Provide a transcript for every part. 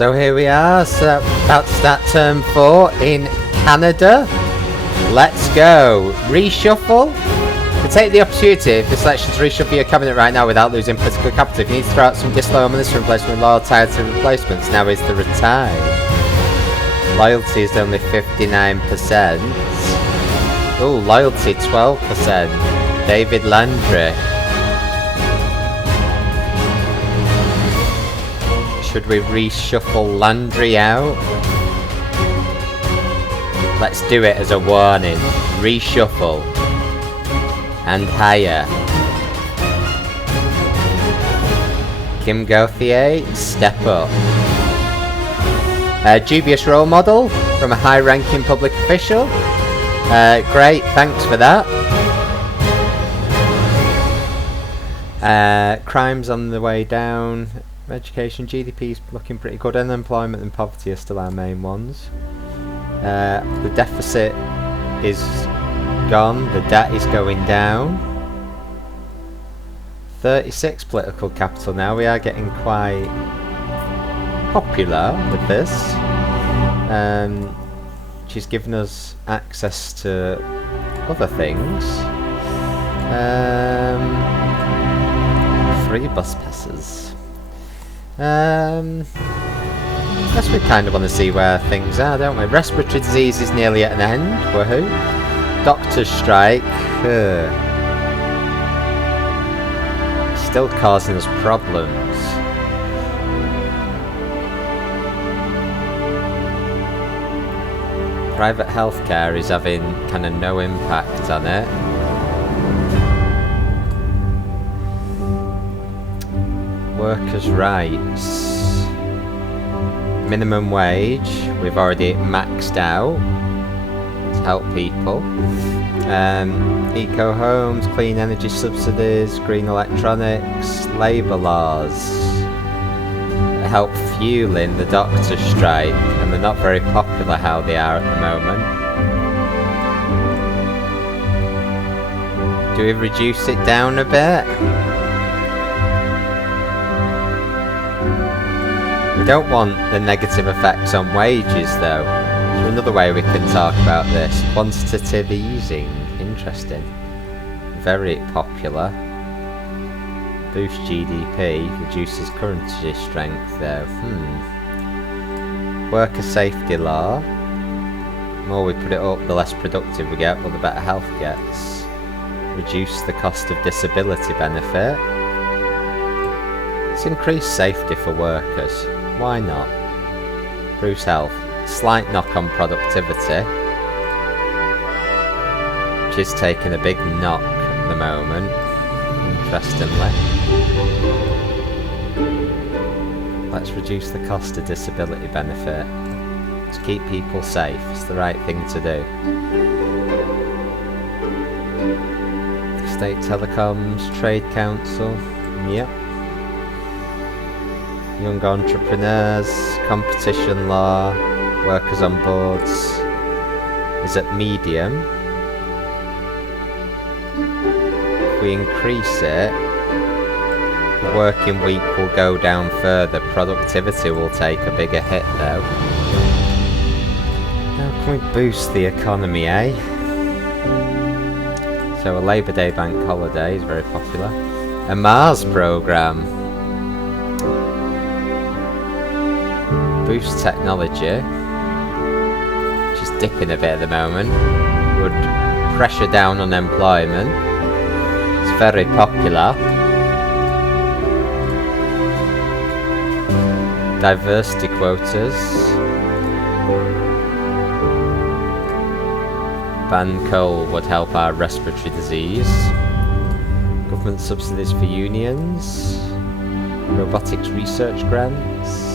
So here we are, so about to start term 4 in Canada. Let's go. Reshuffle. To take the opportunity of this election to reshuffle your cabinet right now without losing political capital. If you need to throw out some disloyal minister replacement with loyal tied to replacements, now is the time. Loyalty is only 59%. Oh, loyalty 12%. David Landry. Should we reshuffle Landry out? Let's do it as a warning. Reshuffle. And higher. Kim Gauthier, step up. A dubious role model from a high-ranking public official. Great, thanks for that. Crimes on the way down. Education, GDP is looking pretty good. Unemployment and poverty are still our main ones. The deficit is gone. The debt is going down. 36 political capital now. We are getting quite popular with this. She's given us access to other things. Free bus passes. Guess we kind of want to see where things are, don't we? Respiratory disease is nearly at an end. Woohoo. Doctor's strike. Still causing us problems. Private healthcare is having kind of no impact on it. Workers' rights. Minimum wage, we've already maxed out to help people. Eco homes, clean energy subsidies, green electronics, labour laws help fueling the doctor's strike, and they're not very popular how they are at the moment. Do we reduce it down a bit? We don't want the negative effects on wages though. So another way we can talk about this. Quantitative easing. Interesting. Very popular. Boost GDP. Reduces currency strength though. Worker safety law. The more we put it up, the less productive we get, but the better health gets. Reduce the cost of disability benefit. Let's increase safety for workers. Why not? Bruce Health. Slight knock on productivity. Which is taking a big knock at the moment. Interestingly. Let's reduce the cost of disability benefit. Let's keep people safe. It's the right thing to do. State Telecoms, Trade Council. Yep. Young entrepreneurs, competition law, workers on boards is at medium. If we increase it, the working week will go down further. Productivity will take a bigger hit though. How can we boost the economy, eh? So a Labour Day bank holiday is very popular. A Mars programme. Boost technology, which is dipping a bit at the moment, would pressure down unemployment. It's very popular. Diversity quotas. Ban coal would help our respiratory disease. Government subsidies for unions. Robotics research grants.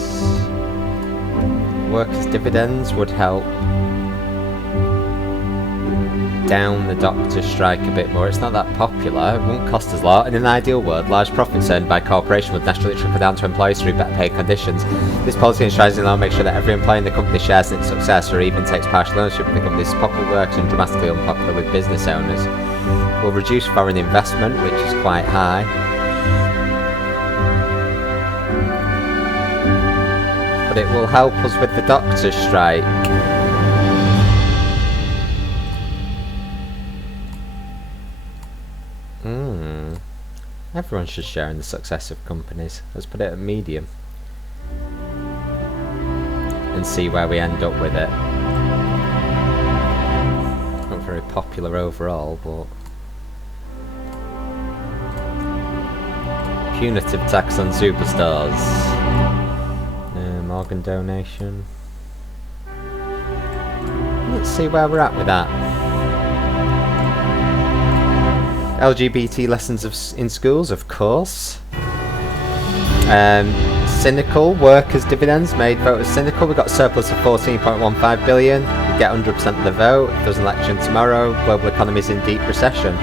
Workers' dividends would help down the doctor's strike a bit more. It's not that popular, it won't cost us a lot. In an ideal world, large profits earned by corporation would naturally trickle down to employees through better paid conditions. This policy ensures in law makes sure that every employee in the company shares in its success or even takes partial ownership of the company. This is popular works and dramatically unpopular with business owners. Will reduce foreign investment, which is quite high. but it will help us with the doctor's strike. Everyone should share in the success of companies. Let's put it at medium. And see where we end up with it. Not very popular overall, but... Punitive tax on superstars. Organ donation. Let's see where we're at with that. LGBT lessons in schools, of course. Cynical, workers' dividends made voters cynical. We've got a surplus of 14.15 billion. We get 100% of the vote. If there's an election tomorrow, global economy's in deep recession.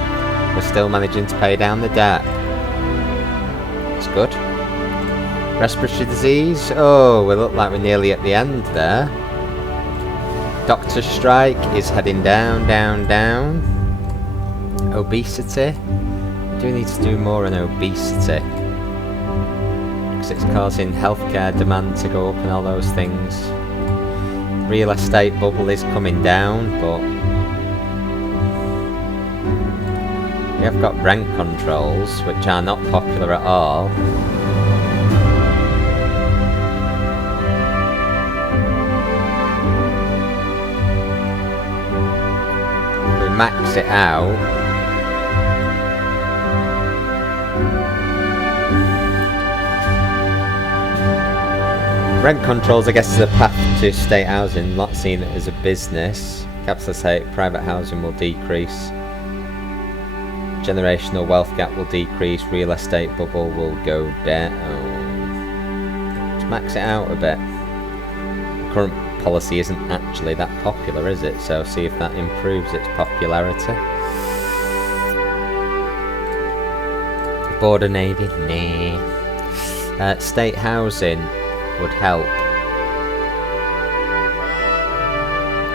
We're still managing to pay down the debt. It's good. Respiratory disease. Oh, we look like we're nearly at the end there. Doctor's strike is heading down, down, down. Obesity. We do need to do more on obesity. Because it's causing healthcare demand to go up and all those things. Real estate bubble is coming down, but we have got rent controls, which are not popular at all. We max it out. Rent controls, I guess, is a path to state housing, not seeing it as a business. Capitalist private housing will decrease. Generational wealth gap will decrease. Real estate bubble will go down. Let's max it out a bit. Current policy isn't actually that popular, is it? So see if that improves its popularity. Border Navy? Nah. State housing would help.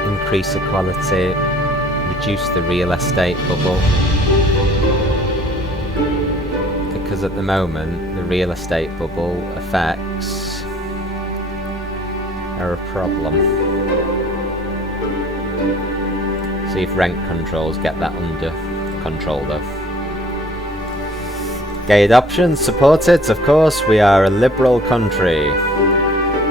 Increase equality, reduce the real estate bubble. Because at the moment, the real estate bubble effects are a problem. See if rent controls get that under control though. Gay adoption, supported, of course, we are a liberal country.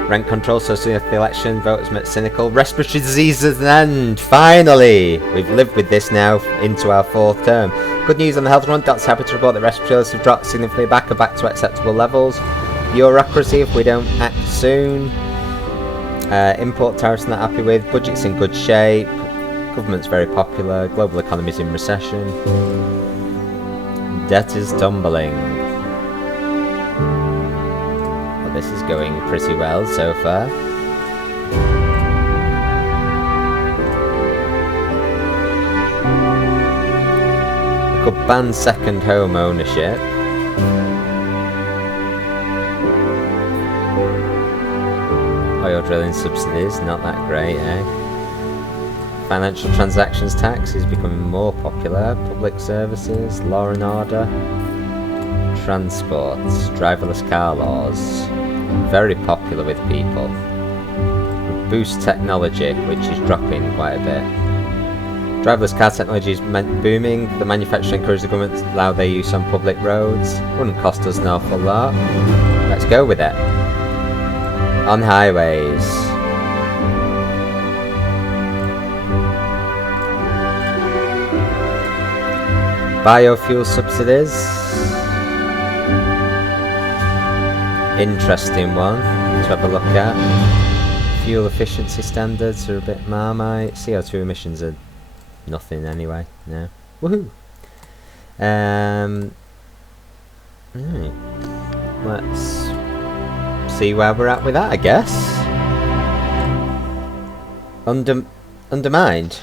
Rent control, so soon after the election, voters met cynical. Respiratory disease at an end, finally! We've lived with this now into our 4th term. Good news on the health front, doctors happy to report that respiratory illness have dropped significantly back to acceptable levels. Bureaucracy, if we don't act soon. Import tariffs not happy with, budget's in good shape. Government's very popular, global economy's in recession. Debt is tumbling. Well, this is going pretty well so far. We could ban second home ownership. Oil drilling subsidies, not that great, eh? Financial transactions tax is becoming more popular. Public services, law and order, transport, driverless car laws, very popular with people. Boost technology, which is dropping quite a bit. Driverless car technology is booming. The manufacturer encourages the government to allow their use on public roads. Wouldn't cost us an awful lot. Let's go with it. On highways. Biofuel subsidies. Interesting one to have a look at. Fuel efficiency standards are a bit marmite. CO2 emissions are nothing anyway. No. Woohoo! Right. Let's see where we're at with that, I guess. Undermined.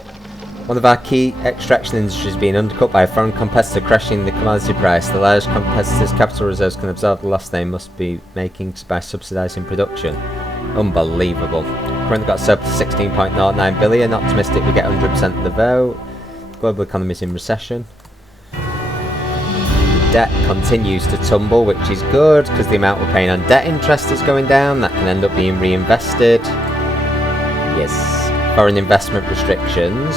One of our key extraction industries being undercut by a foreign competitor, crashing the commodity price. The largest competitor's capital reserves can absorb the loss they must be making by subsidising production. Unbelievable. Currently got a surplus of 16.09 billion. Optimistic we get 100% of the vote. Global economy's in recession. debt continues to tumble, which is good because the amount we're paying on debt interest is going down. That can end up being reinvested. Yes. Foreign investment restrictions.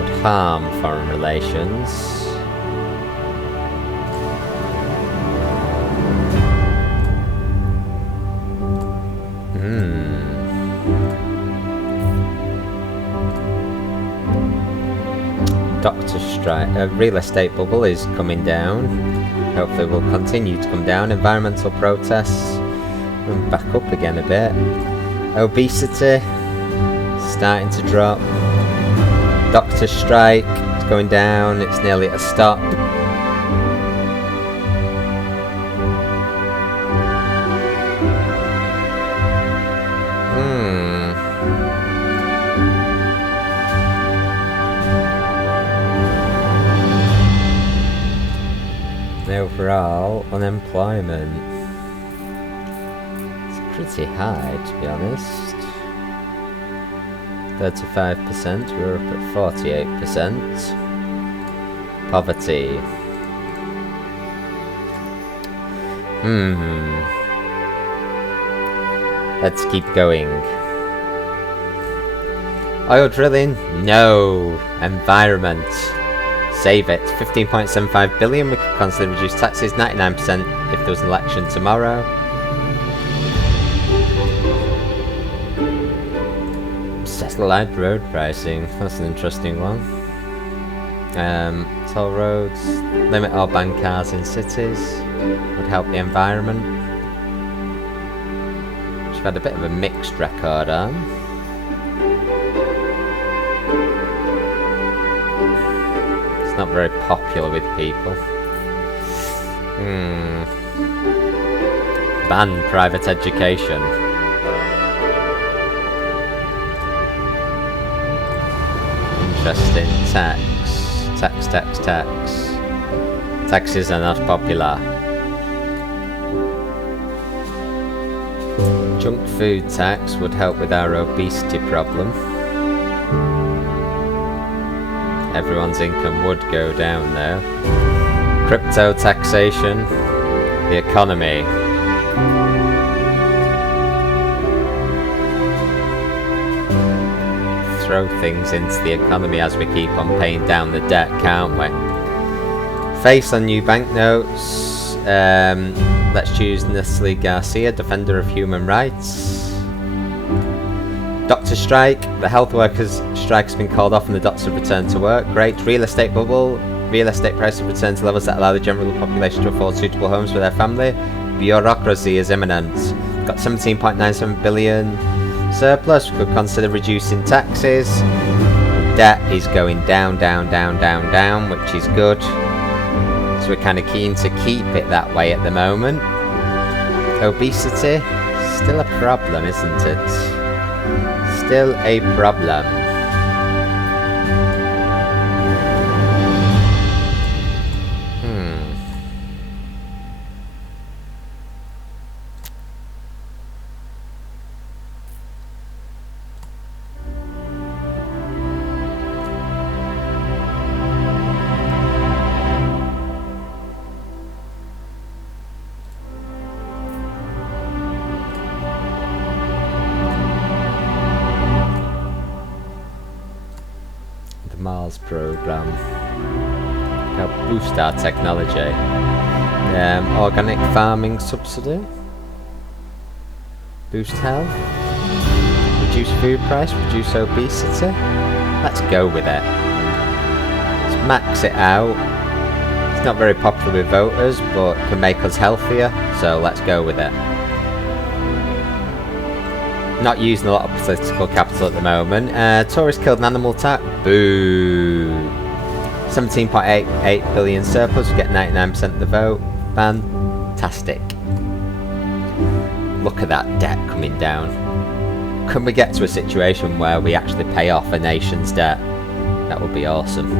Would harm foreign relations. Doctor strike. Real estate bubble is coming down. Hopefully will continue to come down. Environmental protests and back up again a bit. Obesity starting to drop. Doctor strike is going down. It's nearly at a stop. Overall, unemployment is pretty high, to be honest. 35%, we're up at 48%. Poverty. Let's keep going. Oil drilling? No. Environment. Save it. 15.75 billion. We could consider reduce taxes. 99% if there was an election tomorrow. Satellite road pricing. That's an interesting one. Toll roads. Limit or ban cars in cities. Would help the environment. Which we've had a bit of a mixed record on. Not very popular with people. Ban private education. Interesting. Tax. Taxes are not popular. Junk food tax would help with our obesity problem. Everyone's income would go down there. Crypto taxation. The economy. Throw things into the economy as we keep on paying down the debt, can't we? Face on new banknotes. Let's choose Nestle Garcia, defender of human rights. Doctor strike. The health workers strike has been called off and the doctors have returned to work. Great. Real estate bubble. Real estate prices have returned to levels that allow the general population to afford suitable homes for their family. Bureaucracy is imminent. Got 17.97 billion surplus. We could consider reducing taxes. Debt is going down, which is good. So we're kind of keen to keep it that way at the moment. Obesity. Still a problem, isn't it? Still a problem. Mars program. Help boost our technology. Organic farming subsidy. Boost health. Reduce food price. Reduce obesity. Let's go with it. Let's max it out. It's not very popular with voters, but can make us healthier. So let's go with it. Not using a lot of political capital at the moment. Tourists killed an animal attack. Boo. 17.88 billion surplus. We get 99% of the vote. Fantastic. Look at that debt coming down. Can we get to a situation where we actually pay off a nation's debt? That would be awesome.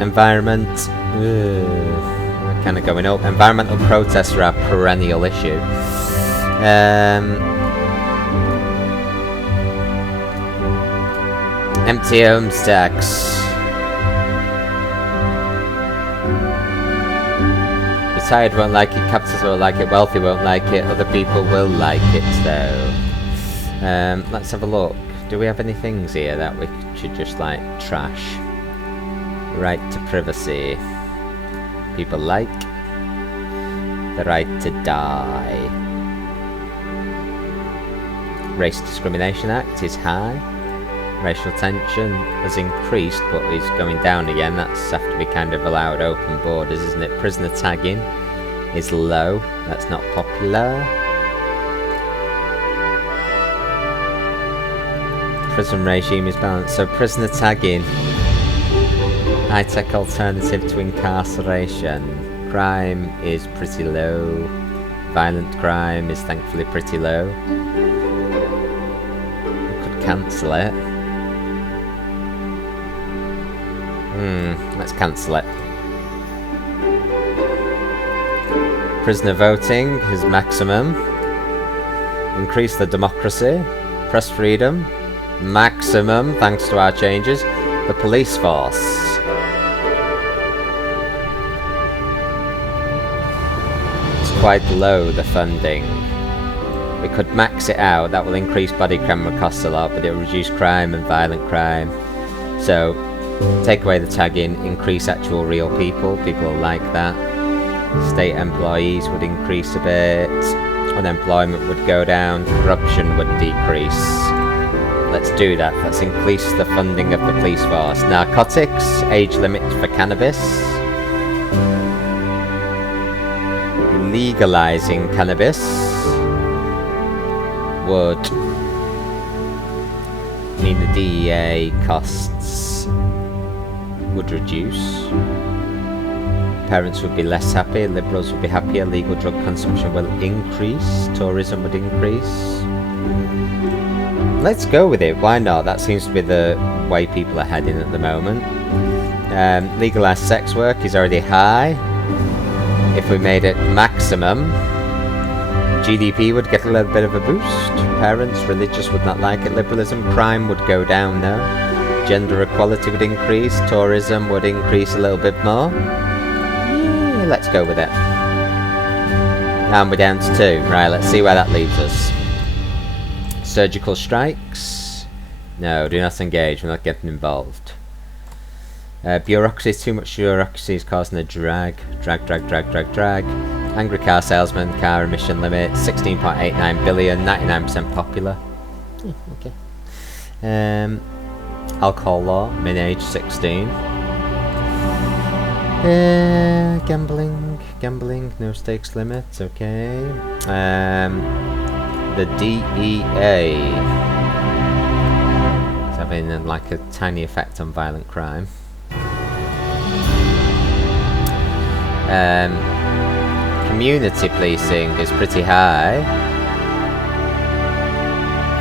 Environment. Kind of going up. Environmental protests are a perennial issue. Empty homes tax. Retired won't like it, capitalists won't like it, wealthy won't like it, other people will like it though. Let's have a look. Do we have any things here that we should just like trash? Right to privacy. People like. The right to die. Race Discrimination Act is high. Racial tension has increased but is going down again. That's have to be kind of allowed open borders, isn't it? Prisoner tagging is low. That's not popular. Prison regime is balanced. So prisoner tagging, high-tech alternative to incarceration. Crime is pretty low. Violent crime is thankfully pretty low. We could cancel it. Let's cancel it. Prisoner voting is maximum. Increase the democracy. Press freedom. Maximum, thanks to our changes. The police force. It's quite low, the funding. We could max it out. That will increase body camera costs a lot, but it will reduce crime and violent crime. So, take away the tagging, increase actual real people. People will like that. State employees would increase a bit. Unemployment would go down. Corruption would decrease. Let's do that. Let's increase the funding of the police force. Narcotics, age limit for cannabis. Legalizing cannabis would mean the DEA costs would reduce. Parents would be less happy, liberals would be happier, legal drug consumption will increase, tourism would increase. Let's go with it, why not? That seems to be the way people are heading at the moment. Legalised sex work is already high. If we made it maximum, GDP would get a little bit of a boost. Parents, religious would not like it. Liberalism, crime would go down though. Gender equality would increase. Tourism would increase a little bit more. Yeah, let's go with it. And we're down to 2. Right, let's see where that leaves us. Surgical strikes. No, do not engage. We're not getting involved. Bureaucracy, too much bureaucracy is causing a drag. Drag. Angry car salesman, car emission limit, 16.89 billion, 99% popular. Okay. Alcohol law, min age 16. Gambling, no stakes limit, okay. The DEA is having like a tiny effect on violent crime. Community policing is pretty high.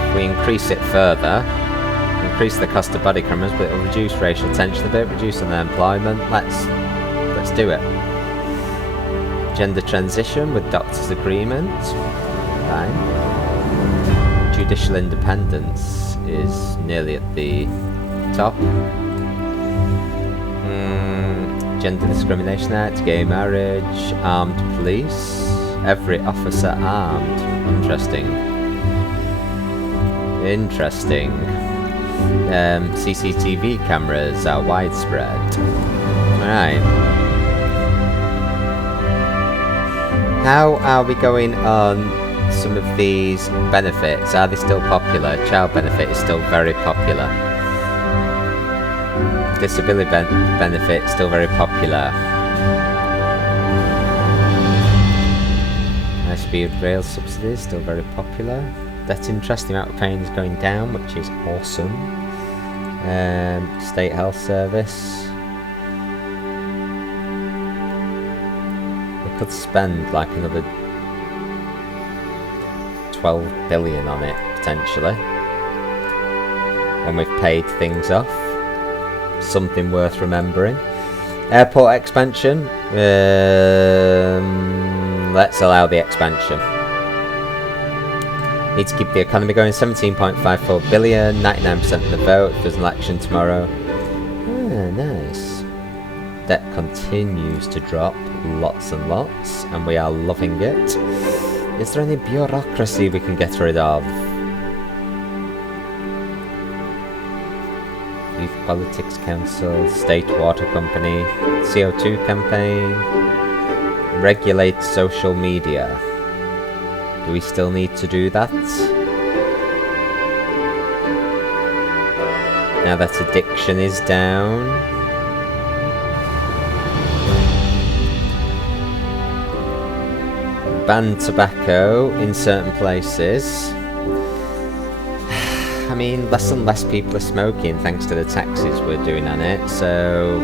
If we increase it further, increase the cost of body cameras, but it'll reduce racial tension a bit, reduce unemployment. Let's do it. Gender transition with doctors' agreement. Fine. Judicial independence is nearly at the top. Gender Discrimination Act, gay marriage, armed police, every officer armed. Interesting. CCTV cameras are widespread. Alright. How are we going on some of these benefits? Are they still popular? Child benefit is still very popular. Disability benefit still very popular. High speed rail subsidies still very popular. That's interesting. The amount of pain is going down, which is awesome. State health service. We could spend like another 12 billion on it potentially when we've paid things off. Something worth remembering. Airport expansion. Let's allow the expansion. Need to keep the economy going. 17.54 billion, 99% of the vote. There's an election tomorrow. Ah, nice. Debt continues to drop, lots and lots, and we are loving it. Is there any bureaucracy we can get rid of? Youth Politics Council, State Water Company, CO2 campaign, regulate social media. Do we still need to do that? Now that addiction is down. Ban tobacco in certain places. I mean, less and less people are smoking thanks to the taxes we're doing on it, so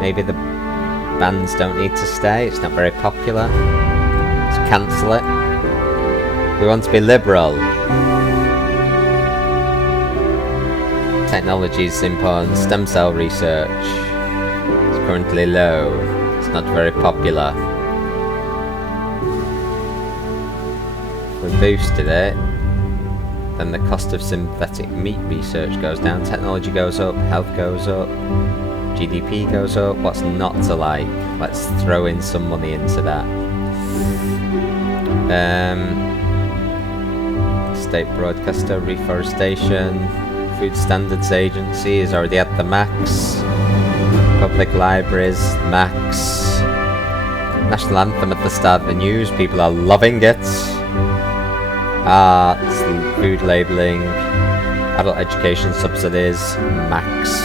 maybe the bans don't need to stay. It's not very popular. Let's cancel it. We want to be liberal. Technology is important. Stem cell research is currently low. It's not very popular. If we boosted it, then the cost of synthetic meat research goes down, technology goes up, health goes up, GDP goes up. What's not to like? Let's throw in some money into that. State broadcaster, reforestation, Food Standards Agency is already at the max. Public libraries, max. National anthem at the start of the news, people are loving it. Arts, food labelling, adult education subsidies, max.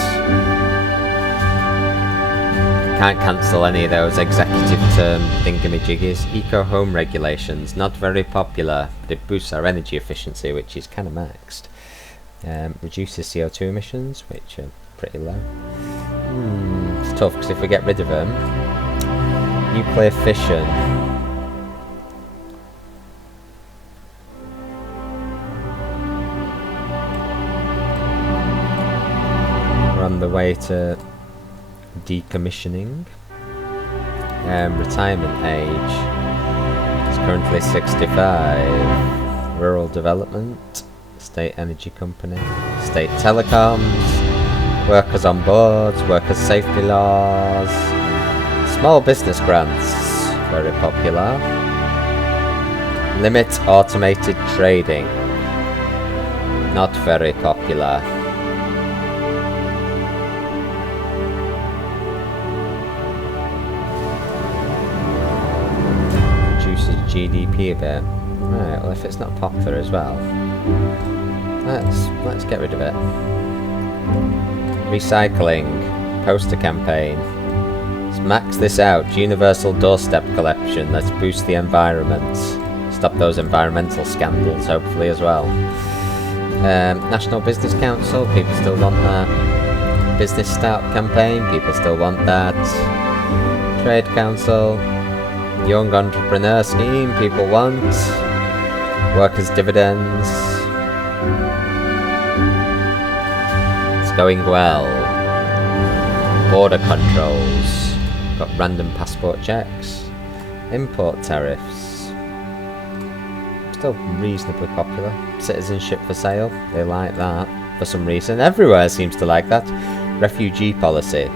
Can't cancel any of those executive term thingamajiggies. Eco-home regulations, not very popular, but it boosts our energy efficiency, which is kind of maxed. Reduces CO2 emissions, which are pretty low. It's tough, because if we get rid of them, nuclear fission. On the way to decommissioning. Retirement age is currently 65. Rural development, state energy company, state telecoms, workers on boards, workers safety laws, small business grants, very popular. Limit automated trading, not very popular. GDP a bit. Right, well if it's not popular as well, let's get rid of it. Recycling, poster campaign. Let's max this out. Universal doorstep collection. Let's boost the environment. Stop those environmental scandals, hopefully as well. National Business Council, people still want that. Business Start campaign, people still want that. Trade Council. Young Entrepreneur Scheme, people want. Workers' dividends. It's going well. Border controls. Got random passport checks. Import tariffs. Still reasonably popular. Citizenship for sale. They like that for some reason. Everywhere seems to like that. Refugee policy.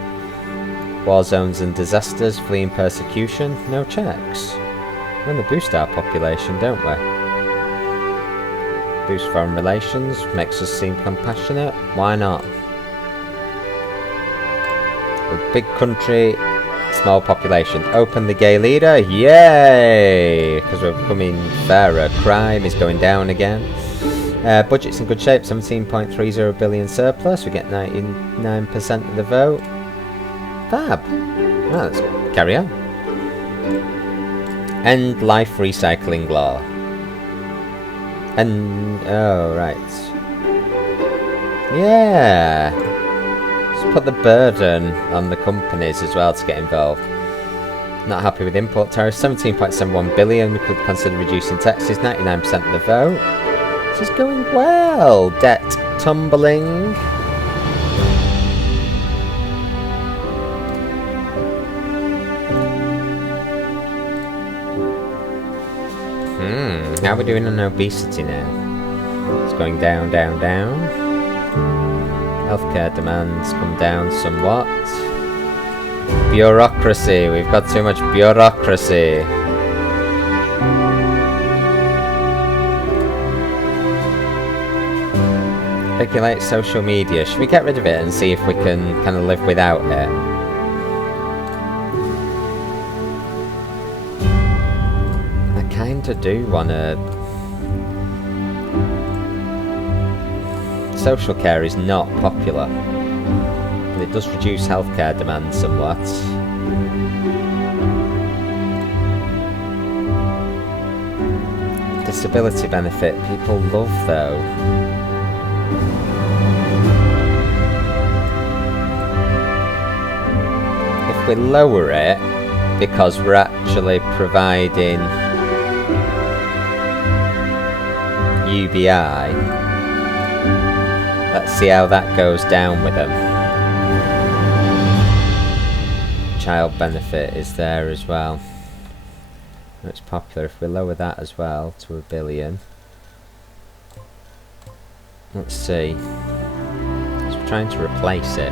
War zones and disasters, fleeing persecution, no checks. We're going to boost our population, don't we? Boost foreign relations, makes us seem compassionate, why not? A big country, small population. Open the gay leader, yay! Because we're becoming fairer. Crime is going down again. Budget's in good shape, 17.30 billion surplus, we get 99% of the vote. Fab. Well, let's carry on. End life recycling law. And oh right. Yeah. Let's put the burden on the companies as well to get involved. Not happy with import tariffs. 17.71 billion. We could consider reducing taxes. 99% of the vote. This is going well. Debt tumbling. How are we doing on obesity now? It's going down, down, down. Healthcare demands come down somewhat. Bureaucracy. We've got too much bureaucracy. Regulate social media. Should we get rid of it and see if we can kind of live without it? I kind of do want to... Social care is not popular. It does reduce healthcare demand somewhat. Disability benefit people love though. If we lower it, because we're actually providing UBI, let's see how that goes down with them. Child benefit is there as well. It's popular. If we lower that as well to 1 billion. Let's see. So we're trying to replace it.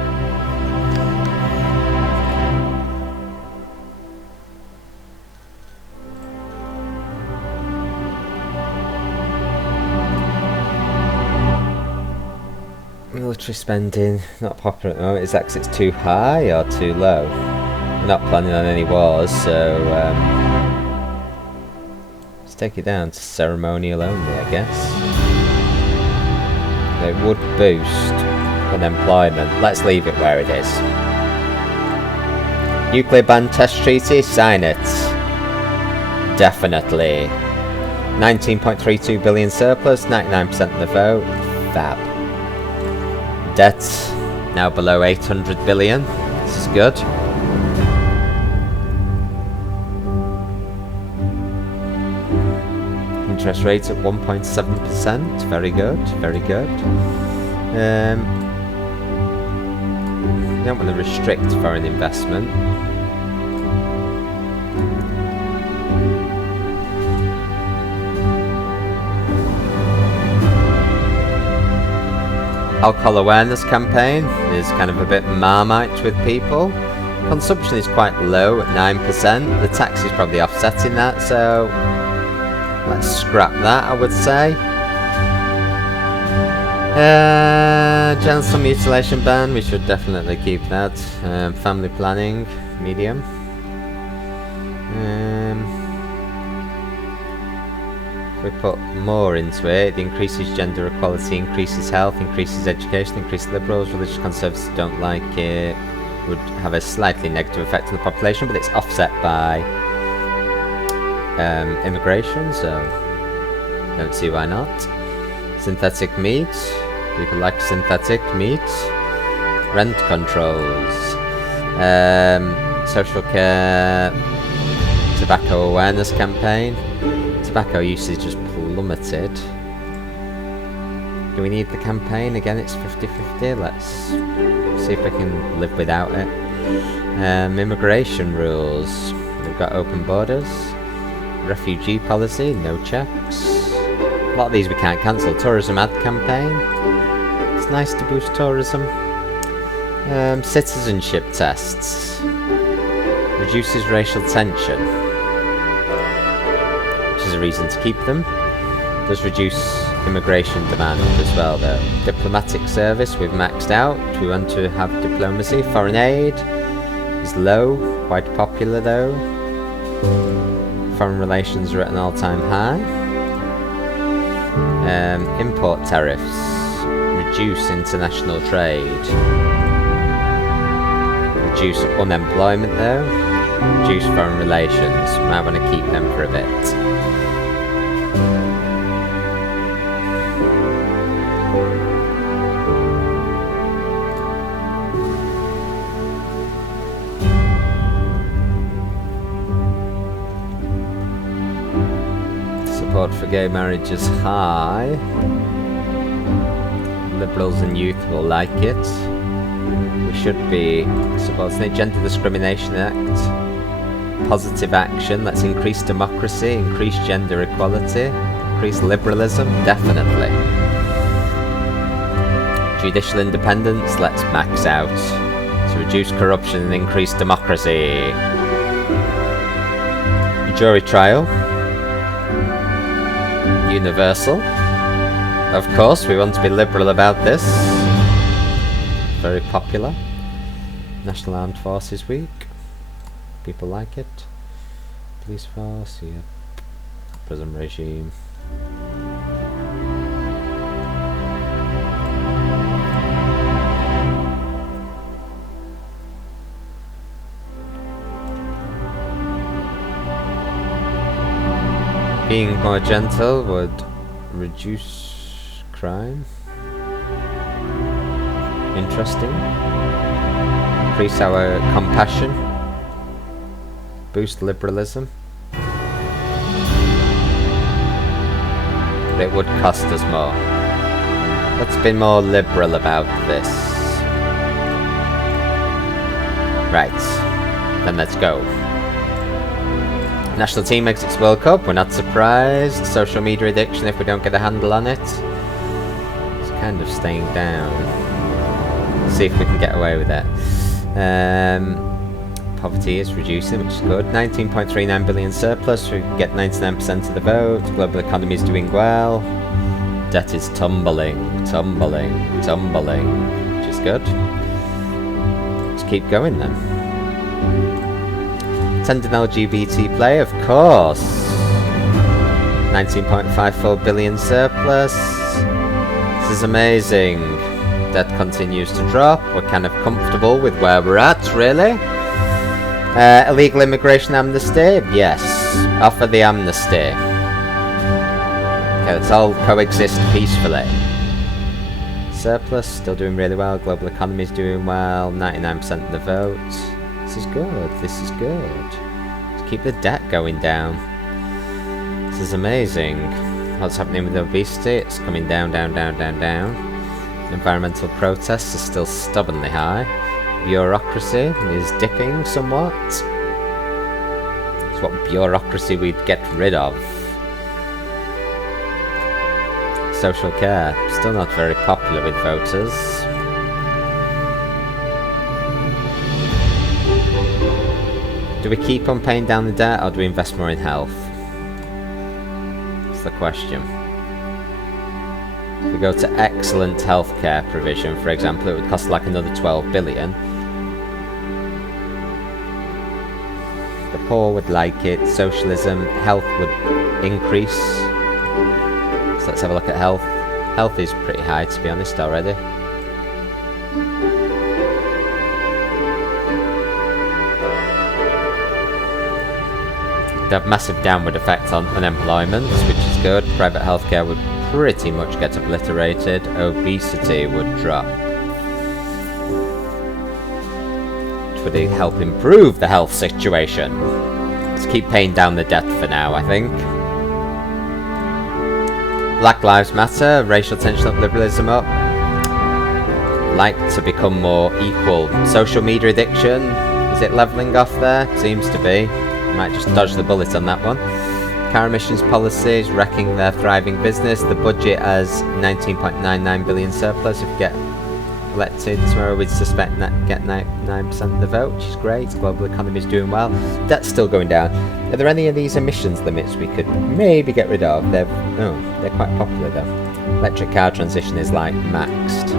Military spending, not popular at the moment. Is that because it's too high or too low? We're not planning on any wars, so let's take it down to ceremonial only, I guess. It would boost unemployment. Let's leave it where it is. Nuclear ban test treaty, sign it. Definitely. 19.32 billion surplus, 99% of the vote. Fab. Debt now below 800 billion. This is good. Interest rates at 1.7%. Very good, very good. Don't want to restrict foreign investment. Alcohol awareness campaign is kind of a bit marmite with people. Consumption is quite low at 9%. The tax is probably offsetting that, so let's scrap that, I would say. Genital mutilation ban, we should definitely keep that. Family planning, medium. If we put more into it, it increases gender equality, increases health, increases education, increases liberals, religious conservatives don't like it, would have a slightly negative effect on the population, but it's offset by immigration, so don't see why not. Synthetic meat, people like synthetic meat. Rent controls, social care, tobacco awareness campaign. Tobacco usage has plummeted. Do we need the campaign? Again, it's 50-50. Let's see if we can live without it. Immigration rules. We've got open borders. Refugee policy, no checks. A lot of these we can't cancel. Tourism ad campaign. It's nice to boost tourism. Citizenship tests. Reduces racial tension. Is a reason to keep them. Does reduce immigration demand as well though. Diplomatic service we've maxed out. We want to have diplomacy. Foreign aid is low, quite popular though. Foreign relations are at an all-time high. Import tariffs reduce international trade. Reduce unemployment though. Reduce foreign relations. Might want to keep them for a bit. Support for gay marriage is high. Liberals and youth will like it. We should be supporting the Gender Discrimination Act. Positive action. Let's increase democracy, increase gender equality. increase liberalism? Definitely. Judicial independence? Let's max out. To reduce corruption and increase democracy. Jury trial. Universal. Of course, we want to be liberal about this. Very popular. National Armed Forces Week. People like it. Police force, yeah. Prison regime. Being more gentle would reduce crime. Interesting. Increase our compassion. Boost liberalism. But it would cost us more. Let's be more liberal about this. Right. Then let's go. National team exits World Cup. We're not surprised. Social media addiction if we don't get a handle on it. It's kind of staying down. See if we can get away with it. Poverty is reducing, which is good. 19.39 billion surplus. We get 99% of the vote. Global economy is doing well. Debt is tumbling, which is good. Let's keep going then. Attending LGBT play, of course. 19.54 billion surplus. This is amazing. Debt continues to drop. We're kind of comfortable with where we're at, really. Illegal immigration amnesty? Yes. Offer the amnesty. Okay, let's all coexist peacefully. Surplus, still doing really well. Global economy is doing well. 99% of the vote. This is good. This is good. Let's keep the debt going down. This is amazing. What's happening with obesity? It's coming down, down, down, down, down. Environmental protests are still stubbornly high. Bureaucracy is dipping somewhat. It's what bureaucracy we'd get rid of. Social care, still not very popular with voters. Do we keep on paying down the debt or do we invest more in health? That's the question. If we go to excellent healthcare provision, for example, it would cost like another 12 billion. The poor would like it. Socialism, health would increase. So let's have a look at health. Health is pretty high, to be honest, already. It'd have massive downward effect on unemployment, which is good. Private healthcare would pretty much get obliterated. Obesity would drop. Which would help improve the health situation. Let's keep paying down the debt for now, I think. Black Lives Matter, racial tension up, liberalism up. Like to become more equal. Social media addiction, is it levelling off there? Seems to be. Might just dodge the bullet on that one. Car emissions policies, wrecking their thriving business. The budget has 19.99 billion surplus. If we get elected tomorrow, we'd suspect get 9% of the vote, which is great. Global economy is doing well. Debt's still going down. Are there any of these emissions limits we could maybe get rid of? They're quite popular though. Electric car transition is like maxed.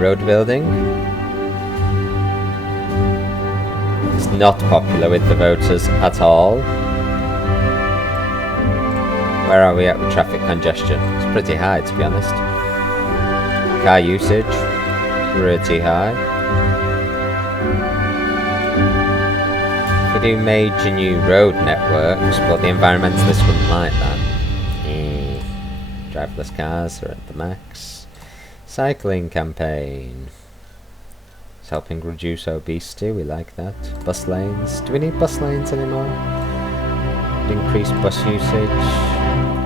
Road building. It's not popular with the voters at all. Where are we at with traffic congestion? It's pretty high, to be honest. Car usage, pretty high. We do major new road networks, but the environmentalists wouldn't like that. Driverless cars are at the max. Cycling campaign. It's helping reduce obesity, we like that. Bus lanes. Do we need bus lanes anymore? Increased bus usage.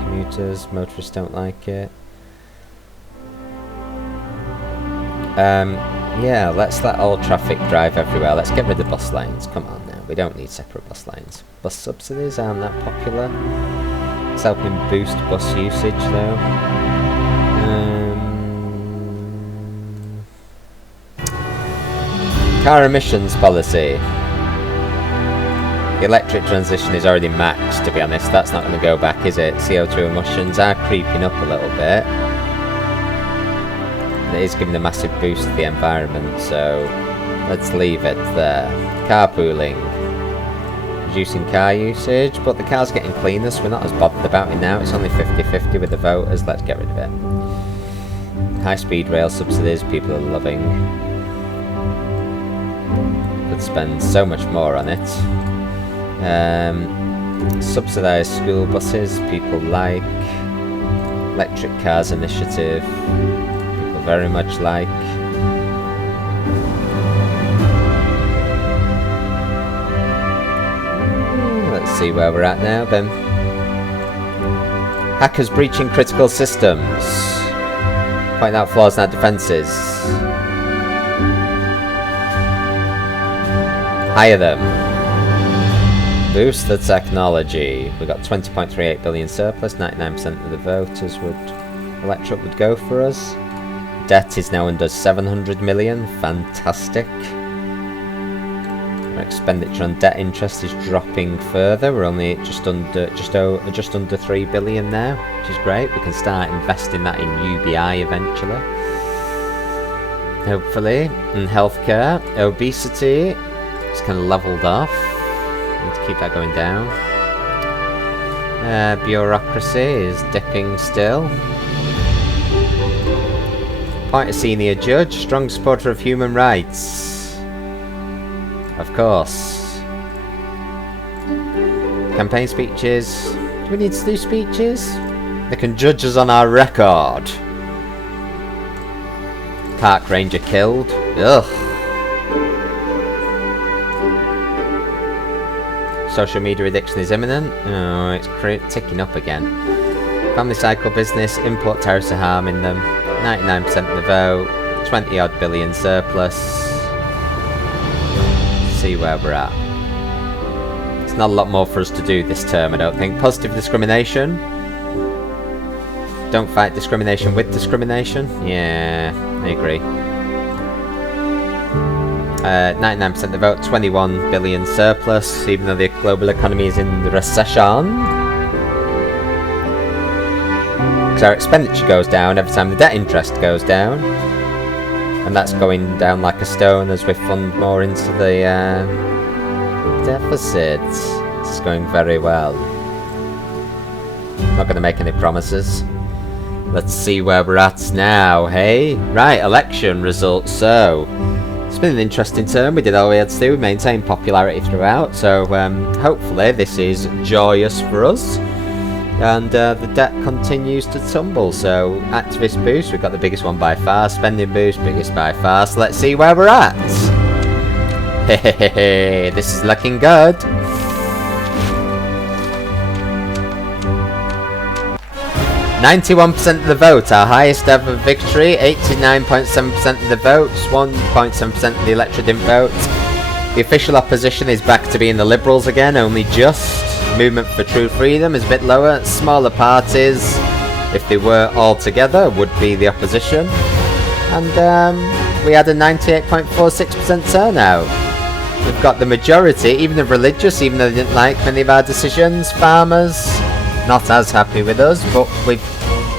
Commuters, motorists don't like it. Yeah, let's let all traffic drive everywhere. Let's get rid of bus lanes. Come on now. we don't need separate bus lanes. Bus subsidies aren't that popular. It's helping boost bus usage though. Car emissions policy. The electric transition is already maxed, to be honest. That's not going to go back, is it? CO2 emissions are creeping up a little bit. It is giving a massive boost to the environment, so let's leave it there. Carpooling. Reducing car usage, but the car's getting cleaner, so we're not as bothered about it now. It's only 50-50 with the voters. Let's get rid of it. High-speed rail subsidies, people are loving. Could spend so much more on it. Subsidised school buses, people like. Electric cars initiative, people very much like. Let's see where we're at now then. Hackers breaching critical systems. Point out flaws in our defences. Hire them. Boost the technology. We've got 20.38 billion surplus. 99% of the voters electorate would go for us. Debt is now under 700 million. Fantastic. Our expenditure on debt interest is dropping further. We're only just under 3 billion now, which is great. We can start investing that in UBI eventually. Hopefully. And healthcare. Obesity. It's kind of leveled off. Need to keep that going down. Bureaucracy is dipping still. Appoint a senior judge. Strong supporter of human rights. Of course. Campaign speeches. Do we need to do speeches? They can judge us on our record. Park ranger killed. Ugh. Social media addiction is imminent. Oh, it's ticking up again. Family cycle business. Import tariffs are harming them. 99% of the vote. 20 odd billion surplus. See where we're at. It's not a lot more for us to do this term, I don't think. Positive discrimination. Don't fight discrimination with discrimination. Yeah, I agree. 99% of the vote, 21 billion surplus, even though the global economy is in the recession. Because our expenditure goes down every time the debt interest goes down. And that's going down like a stone as we fund more into the deficit. It's going very well. Not going to make any promises. Let's see where we're at now, hey? Right, election results. So, it's been an interesting term. We did all we had to do. We maintained popularity throughout. So, hopefully this is joyous for us. And the debt continues to tumble. So, activist boost, we've got the biggest one by far. Spending boost, biggest by far. So, let's see where we're at. Hehehe, this is looking good. (91% of the vote, our highest ever victory. 89.7% of the votes, 1.7% of the electorate didn't vote. The official opposition is back to being the Liberals again, only just. Movement for True Freedom is a bit lower. Smaller parties, if they were all together, would be the opposition. And we had a 98.46% turnout. We've got the majority, even the religious, even though they didn't like many of our decisions. Farmers, not as happy with us, but we've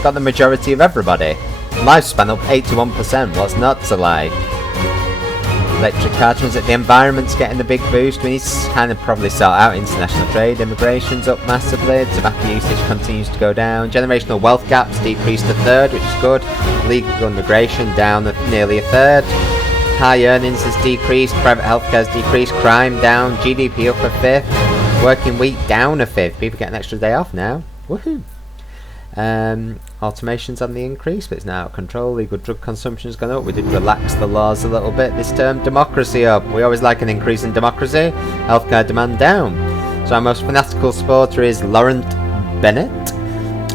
got the majority of everybody. Lifespan up 81%, what's not to like? Electric car transit, the environment's getting a big boost. We need to kind of probably sort out international trade. Immigration's up massively. Tobacco usage continues to go down. Generational wealth gaps decreased a third, which is good. Legal immigration down nearly a third. High earnings has decreased. Private healthcare has decreased. Crime down. GDP up a fifth. Working week down a fifth. People get an extra day off now. Woohoo! Automation's on the increase, but it's now out of control. Legal drug consumption's gone up. We did relax the laws a little bit this term. Democracy up. We always like an increase in democracy. Healthcare demand down. So our most fanatical supporter is Laurent Bennett.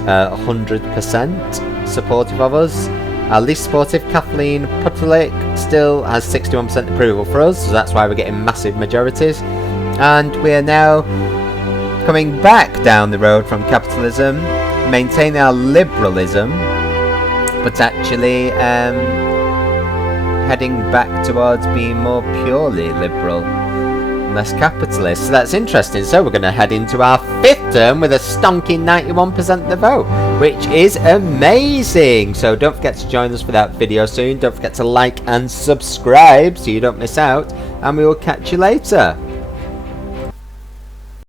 100% supportive of us. Our least supportive, Kathleen Putlick, still has 61% approval for us, so that's why we're getting massive majorities. And we're now coming back down the road from capitalism, maintaining our liberalism, but actually heading back towards being more purely liberal, less capitalist. So that's interesting. So we're going to head into our 5th term with a stonking 91% of the vote, which is amazing. So don't forget to join us for that video soon. Don't forget to like and subscribe so you don't miss out, and we will catch you later.